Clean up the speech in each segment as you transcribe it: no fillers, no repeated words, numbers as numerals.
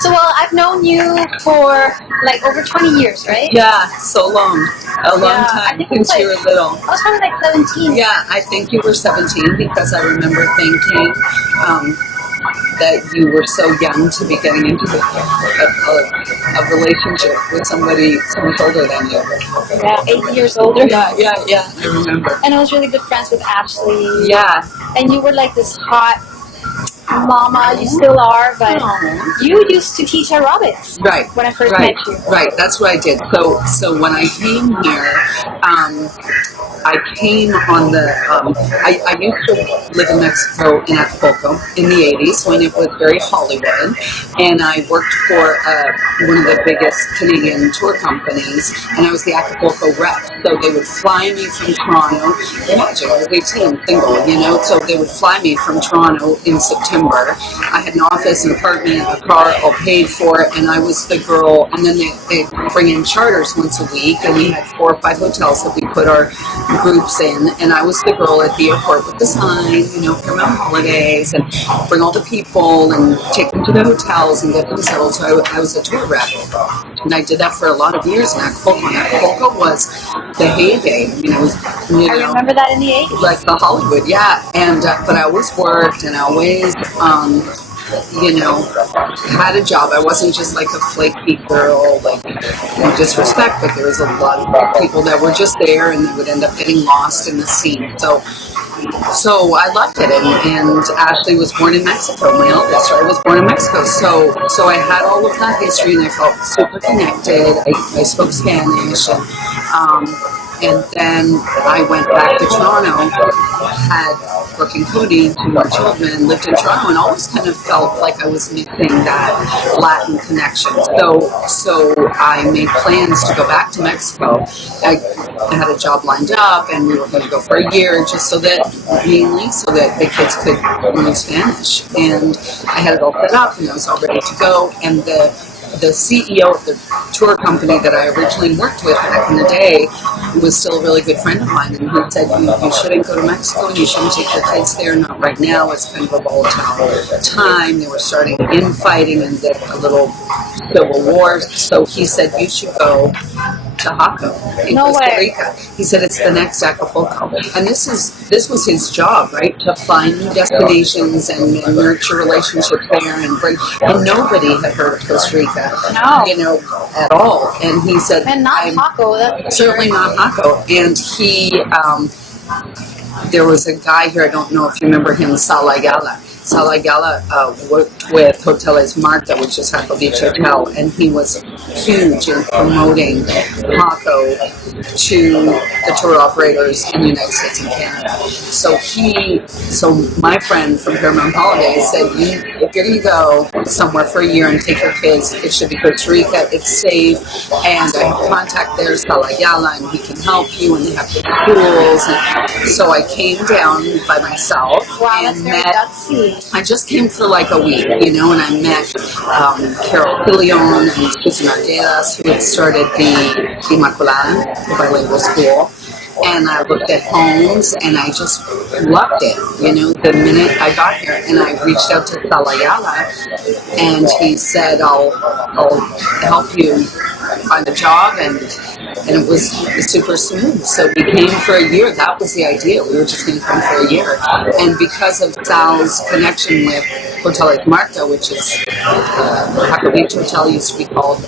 So, well, I've known you for like over 20 years, right? Yeah, so long. A long Yeah, I time think it was since you were little. I was probably like 17. Yeah, I think you were 17 because I remember thinking that you were so young to be getting into a relationship with somebody so much older than you. Yeah, 8 years older. Yeah, I remember. And I was really good friends with Ashley. Yeah. And you were like this hot mama, you still are, but you used to teach aerobics. Right. When I first right, met you. Right, that's what I did. So when I came here, I came on the, I used to live in Mexico in Acapulco in the 80s when it was very Hollywood, and I worked for one of the biggest Canadian tour companies, and I was the Acapulco rep. So they would fly me from Toronto. Imagine, I was 18, single, so they would fly me from Toronto in September. I had an office, an apartment, a car all paid for, and I was the girl, and then they'd bring in charters once a week, and we had 4 or 5 hotels that we put our groups in, and I was the girl at the airport with the sign, come on holidays, and bring all the people and take them to the hotels and get them settled. So I was a tour rep, and I did that for a lot of years in Acapulco. And Acapulco was the heyday. I remember that in the 80s. Like the Hollywood, yeah. And but I always worked, and I always had a job. I wasn't just like a flaky girl, like no disrespect, but there was a lot of people that were just there and they would end up getting lost in the scene. So I loved it, and Ashley was born in Mexico. My eldest, right, was born in Mexico. So I had all of that history, and I felt super connected. I spoke Spanish, and then I went back to Toronto, had Brooke and Cody, 2 more children, lived in Toronto, and always kind of felt like I was missing that Latin connection. So I made plans to go back to Mexico. I had a job lined up, and we were going to go for a year, just mainly so that the kids could learn Spanish. And I had it all set up, and I was all ready to go. And the CEO of the tour company that I originally worked with back in the day was still a really good friend of mine, and he said, you shouldn't go to Mexico, and you shouldn't take your kids there, not right now. It's kind of a volatile time. They were starting infighting and a little civil war. So he said, you should go to Jaco in Costa Rica. He said, it's the next Acapulco. And this was his job, right? To find new destinations and nurture relationships there and nobody had heard of Costa Rica. No. At all. And he said, and not Jaco. Certainly not Jaco. And he, there was a guy here, I don't know if you remember him, Sal Ayala. Sal Ayala worked with Hoteles Marta, which is Jaco Beach Hotel, and he was huge in promoting Jaco to the tour operators in the United States and Canada. So my friend from Paramount Holidays said, if you're going to go somewhere for a year and take your kids, it should be Costa Rica. It's safe, and I have contact there, Sal Ayala, and he can help you, and they have good schools. And so I came down by myself and met. I just came for like a week, and I met Carol Pilion and Susan Arguedas, who had started the Immaculada, the bilingual school. And I looked at homes, and I just loved it, the minute I got here. And I reached out to Sal Ayala, and he said, I'll help you find a job, and it was super smooth. So we came for a year. That was the idea. We were just going to come for a year. And because of Sal's connection with Hoteles Marta, which is Jaco Beach Hotel, used to be called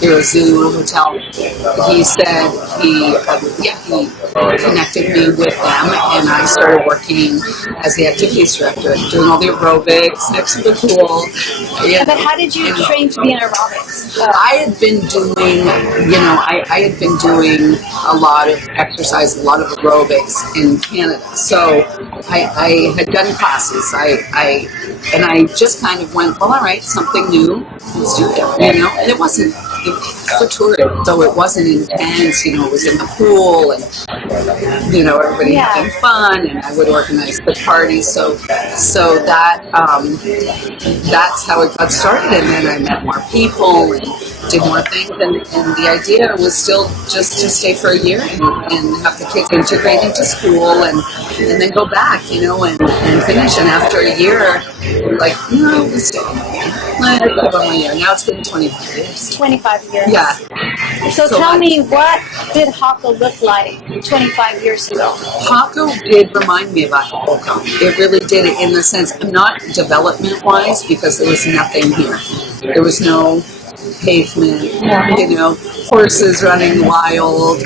Irazu Hotel, he said he connected me with them, and I started working as the activities director, doing all the aerobics next to the pool. But how did you train to be in aerobics? I had been doing, I had been doing a lot of exercise, a lot of aerobics in Canada. So I had done classes. And I just kind of went, well, all right, something new, let's do it, And it wasn't for tourism, so it wasn't intense, it was in the pool, and, everybody having fun, and I would organize the parties, so that, that's how it got started, and then I met more people, and did more things, and the idea was still just to stay for a year and have the kids integrate into school, and then go back, and finish, and after a year, like, let's About 1 year. Now it's been 25 years. 25 years. Yeah. So tell me, what did Jaco look like 25 years ago? Jaco did remind me of Acapulco. It really did, in the sense, not development-wise, because there was nothing here. There was no pavement, horses running wild,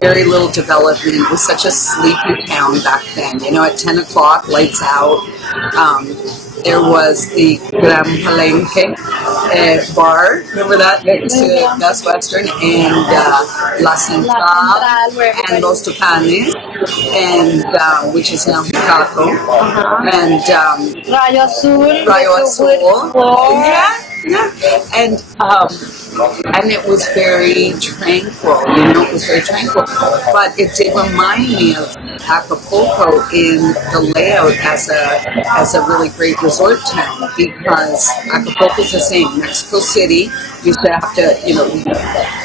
very little development. It was such a sleepy town back then. At 10 o'clock, lights out. There was the Gran Palenque bar, remember that, next to Best Western, and La Central, and Los Tucanes, and which is now Jaco, and Rayo Azul. Rayo Azul. Yeah. And it was very tranquil, it was very tranquil. But it did remind me of Acapulco in the layout as a really great resort town, because Acapulco is the same. Mexico City, you used to have to,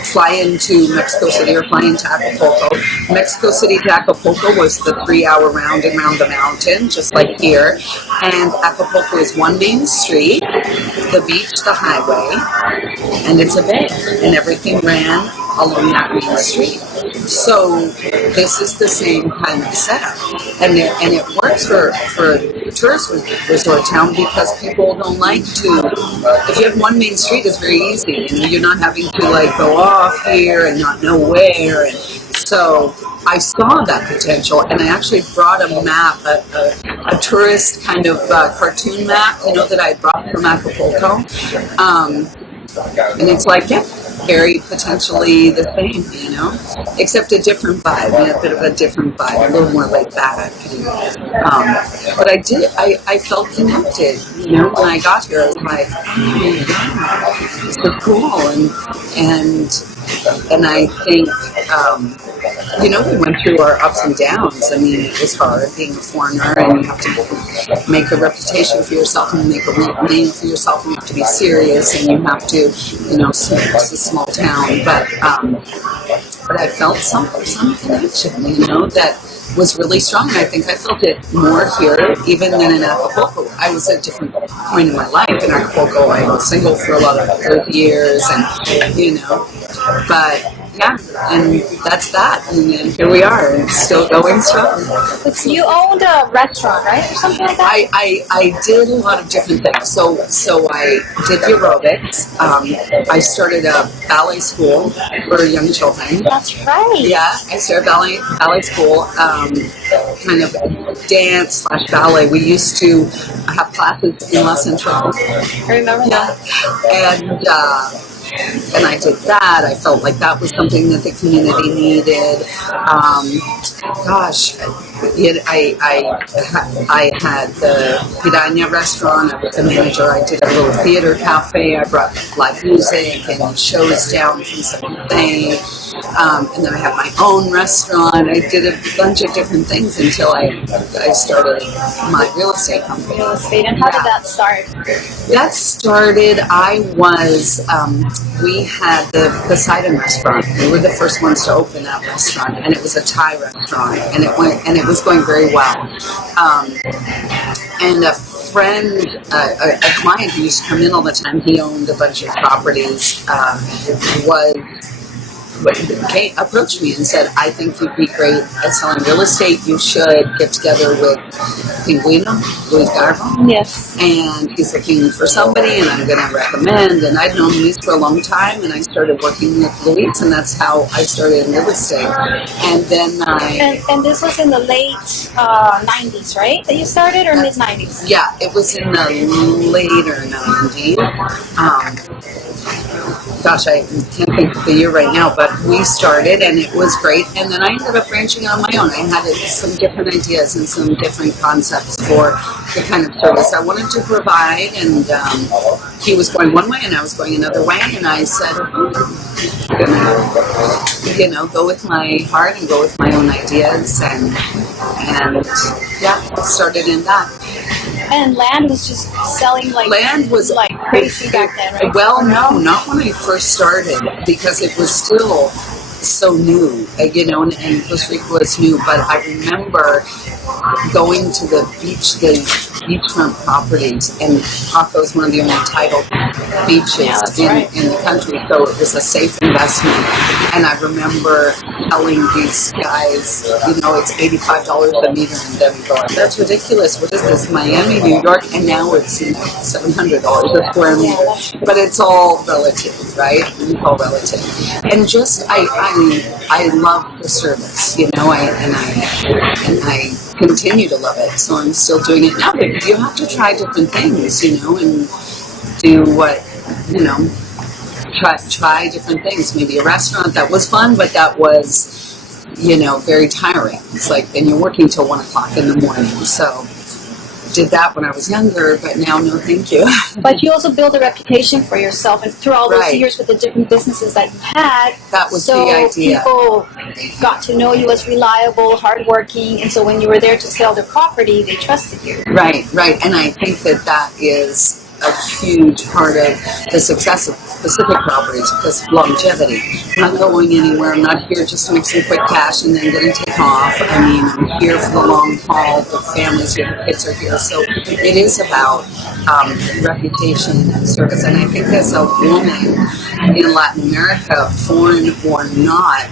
fly into Mexico City or fly into Acapulco. Mexico City to Acapulco was the 3-hour round and round the mountain, just like here. And Acapulco is one main street, the beach, the highway, and it's a bay, and everything ran along that main street. So this is the same kind of setup, and it works for a tourist resort town, because people don't like to. If you have one main street, it's very easy, and you're not having to go off here and not know where. And so I saw that potential, and I actually brought a map, a tourist kind of cartoon map, that I brought from Acapulco, and it's very potentially the same, except a different vibe, a bit of a different vibe, a little more laid back. But I felt connected, when I got here. I was like, oh yeah, it's so cool, and I think, we went through our ups and downs. I mean, it was hard being a foreigner, and you have to make a reputation for yourself and make a name for yourself, and you have to be serious, and you have to, it's a small town, but I felt some connection, that was really strong, and I think I felt it more here even than in Acapulco. I was at a different point in my life. In Acapulco, I was single for a lot of 30 years, and but yeah, and that's that, and here we are, and it's still going strong. You owned a restaurant, right, or something like that? I did a lot of different things. So I did aerobics. I started a ballet school for young children. That's right. Yeah, I started ballet school, kind of dance / ballet. We used to have classes in La Central. I remember that. And I did that. I felt like that was something that the community needed. I had the Piranha restaurant. I was the manager. I did a little theater cafe. I brought live music and shows down from something. And then I had my own restaurant. I did a bunch of different things until I started my real estate company. Real estate. And how did that start? That started, we had the Poseidon restaurant. We were the first ones to open that restaurant, and it was a Thai restaurant, and it was going very well. And a friend, a client who used to come in all the time, he owned a bunch of properties, approached me and said, I think you'd be great at selling real estate. You should get together with Pinguino, Luis Garbo. Yes. And he's looking for somebody, and I'm going to recommend. And I'd known Luis for a long time, and I started working with Luis, and that's how I started in real estate. And then And this was in the late 90s, right? That you started, or mid-90s? Yeah, it was in the later 90s. Gosh, I can't think of the year right now, but we started, and it was great. And then I ended up branching on my own. I had some different ideas and some different concepts for the kind of service I wanted to provide. And he was going one way, and I was going another way. And I said, I'm gonna, go with my heart and go with my own ideas. And yeah, started in that. And land was just selling like crazy back then, right? Well, no, not when I first started, because it was still so new, and Costa Rica was new, but I remember going to the beachfront properties, and Jaco is one of the only titled beaches in the country, so it was a safe investment. And I remember telling these guys, it's $85 a meter, and them going, that's ridiculous. What is this, Miami, New York? And now it's $700 a square meter. But it's all relative, right? It's all relative. And just I love the service, and I continue to love it, so I'm still doing it now. But you have to try different things, and do what, try different things. Maybe a restaurant, that was fun, but that was, very tiring. It's like, then you're working till 1 o'clock in the morning. So did that when I was younger, but now no thank you. But you also build a reputation for yourself, and through all those years with the different businesses that you had, that was the idea. People got to know you as reliable, hardworking, and so when you were there to sell their property, they trusted you. Right. And I think that is a huge part of the success of Pacific properties, because longevity. I'm not going anywhere. I'm not here just to make some quick cash and then going to take off. I mean, I'm here for the long haul. The family's here, the kids are here. So it is about reputation and service. And I think as a woman in Latin America, foreign or not,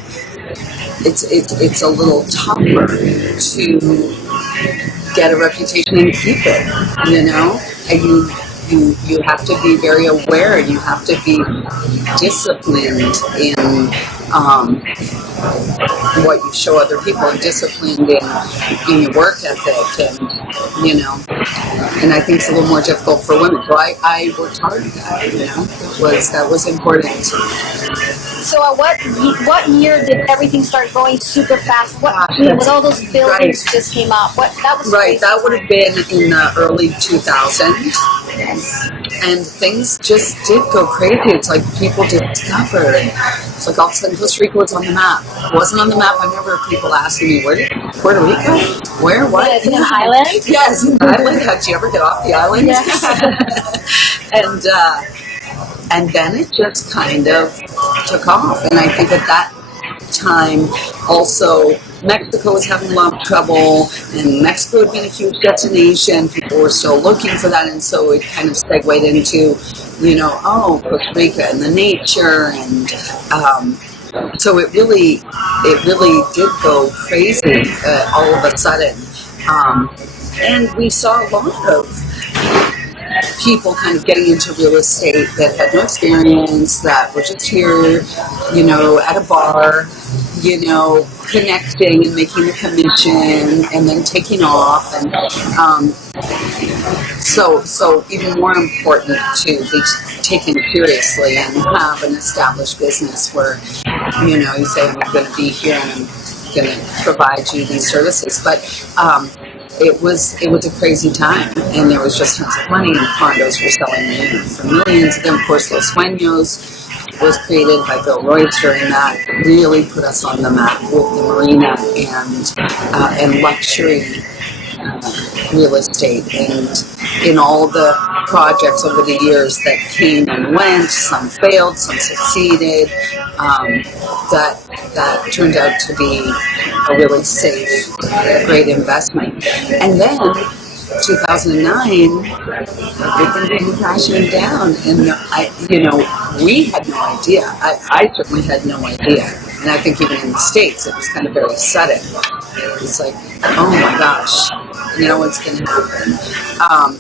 it's a little tougher to get a reputation and keep it, And you have to be very aware, and you have to be disciplined in what you show other people, and disciplined in your work ethic, and I think it's a little more difficult for women. So I worked hard at that. That was important. So what year did everything start going super fast? With all those buildings just came up. That was crazy. That would have been in the early 2000s. And things just did go crazy. It's like people discovered. It's like all of a sudden Costa Rica was on the map. It wasn't on the map. I remember people asking me, where? Puerto Rico? Where? What? Yeah, is it an island? Yeah, it's an island. How'd you ever get off the island? Yes. And then it just kind of took off. And I think at that time also Mexico was having a lot of trouble, and Mexico had been a huge destination. People were still looking for that, and so it kind of segued into, Costa Rica and the nature, and so it really did go crazy all of a sudden, and we saw a lot of people kind of getting into real estate that had no experience, that were just here, at a bar, connecting and making a commission and then taking off. And so even more important to be taken seriously and have an established business where, you say, I'm going to be here and I'm going to provide you these services. But it was a crazy time, and there was just tons of money, and condos were selling for millions. And then, of course, Los Sueños was created by Bill Royster, and that really put us on the map with the marina and luxury real estate, and in all the projects over the years that came and went, some failed, some succeeded, that turned out to be a really safe, great investment. And then 2009, everything came crashing down, and we had no idea. I certainly had no idea, and I think even in the States, it was kind of very sudden. It's like, oh my gosh, what's going to happen?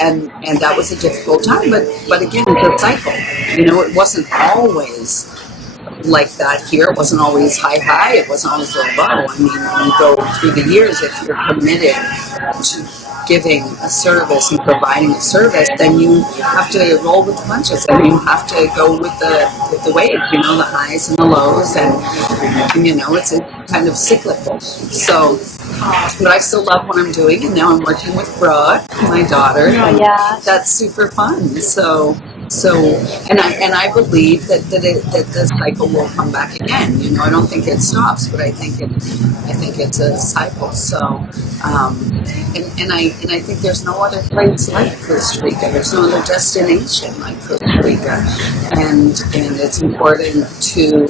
And that was a difficult time, but again, it's a cycle. It wasn't always like that here. It wasn't always high. It wasn't always low. I mean, when you go through the years, if you're committed to giving a service and providing a service, then you have to roll with the punches, and you have to go with the waves, the highs and the lows, and it's kind of cyclical. So, but I still love what I'm doing, and now I'm working with Brooke, my daughter. Oh, yeah. That's super fun. So, and I believe that the cycle will come back again. I don't think it stops, but I think it's a cycle. So, and I think there's no other place like Costa Rica. There's no other destination like Costa Rica, and it's important to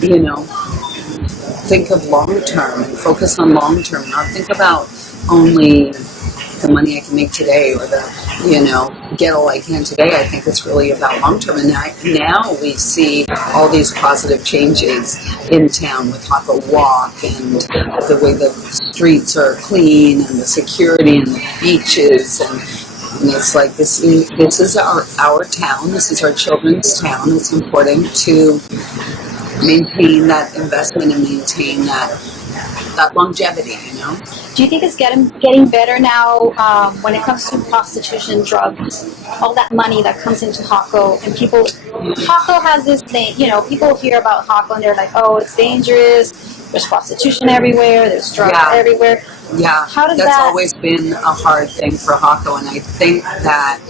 You know, think of long term and focus on long term, not think about only the money I can make today or the, get all I can today. I think it's really about long term. And now we see all these positive changes in town with Jaco Walk and the way the streets are clean and the security and the beaches and it's like this is our town. This is our children's town. It's important to maintain that investment and maintain that longevity, Do you think it's getting better now when it comes to prostitution, drugs, all that money that comes into Jaco, and Jaco has this thing, people hear about Jaco and they're like, oh, it's dangerous, there's prostitution everywhere, there's drugs everywhere. Yeah, that's always been a hard thing for Jaco, and I think that,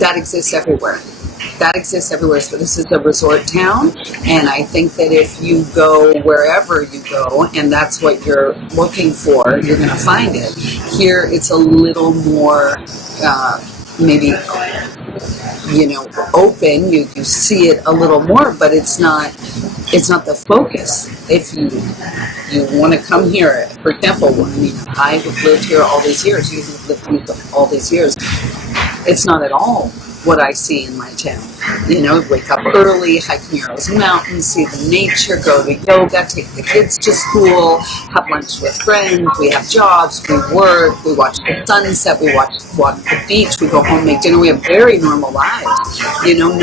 that exists everywhere. That exists everywhere. So this is a resort town, and I think that if you go wherever you go, and that's what you're looking for, you're going to find it. Here, it's a little more, maybe, open. You see it a little more, but it's not the focus. If you want to come here, for example, I've lived here all these years. You've lived here all these years. It's not at all what I see in my town. Wake up early, hike near those mountains, see the nature, go to yoga, take the kids to school, have lunch with friends, we have jobs, we work, we watch the sunset, we walk the beach, we go home, make dinner, we have very normal lives. None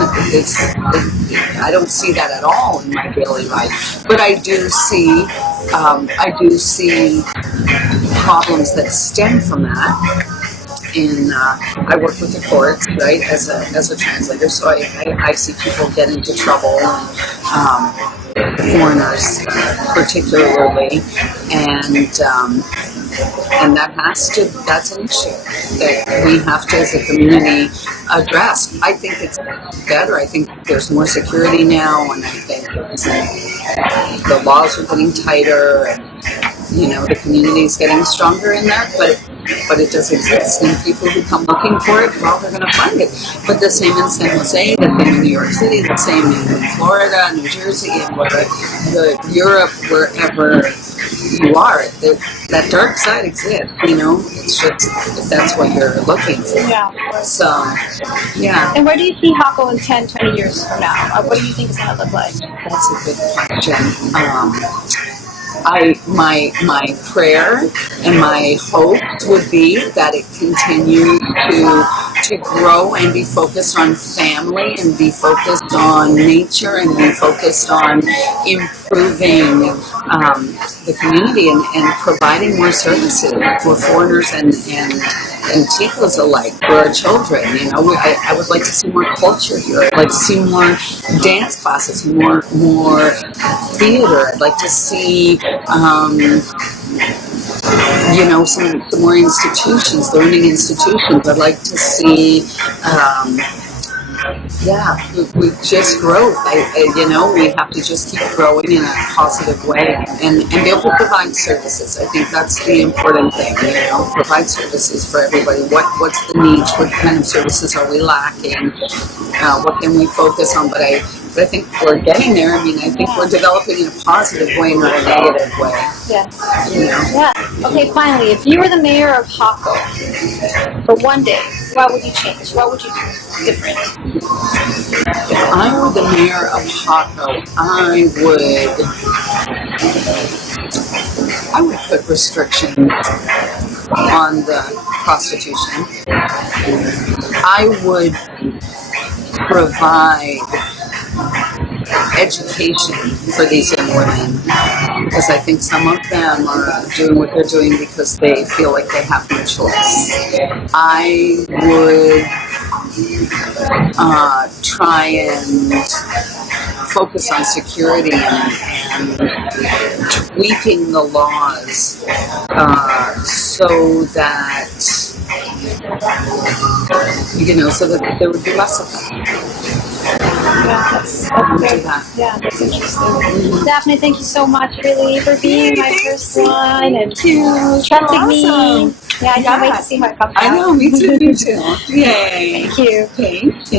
of this, I don't see that at all in my daily life. But I do see problems that stem from that. And I work with the courts, right, as a translator, so I see people get into trouble, foreigners particularly, and that's an issue that we have to, as a community, address. I think it's better. I think there's more security now, and I think the laws are getting tighter, and the community is getting stronger in that, but it does exist, and people who come looking for it, well, they're going to find it. But the same in San Jose, the same in New York City, the same in Florida, New Jersey, and Europe, wherever you are, that dark side exists. It's just if that's what you're looking for. Yeah. So, yeah. And where do you see Jaco in 10, 20 years from now? What do you think it's going to look like? That's a good question. My prayer and my hope would be that it continues to grow and be focused on family and be focused on nature and be focused on improving the community and providing more services for foreigners and Ticos alike, for our children. I would like to see more culture here. I'd like to see more dance classes, more theater. I'd like to see some more institutions, learning institutions. I'd like to see we just growth. We have to just keep growing in a positive way and be able to provide services. I think that's the important thing, provide services for everybody. What's the needs? What kind of services are we lacking? What can we focus on? But I think we're getting there. I think we're developing in a positive way, not a negative way. Yes. Yeah. Okay, finally, if you were the mayor of Jaco for one day, what would you change? What would you do different? If I were the mayor of Jaco, I would put restrictions on the prostitution. I would provide education for these young women, because I think some of them are doing what they're doing because they feel like they have no choice. I would try and focus on security and tweaking the laws so that there would be less of them. That's interesting. Mm-hmm. Daphne, thank you so much, really, for being my first one and trusting me. Yeah, I can't wait to see how it comes out. I know, me too. Yay. Thank you. Thank you.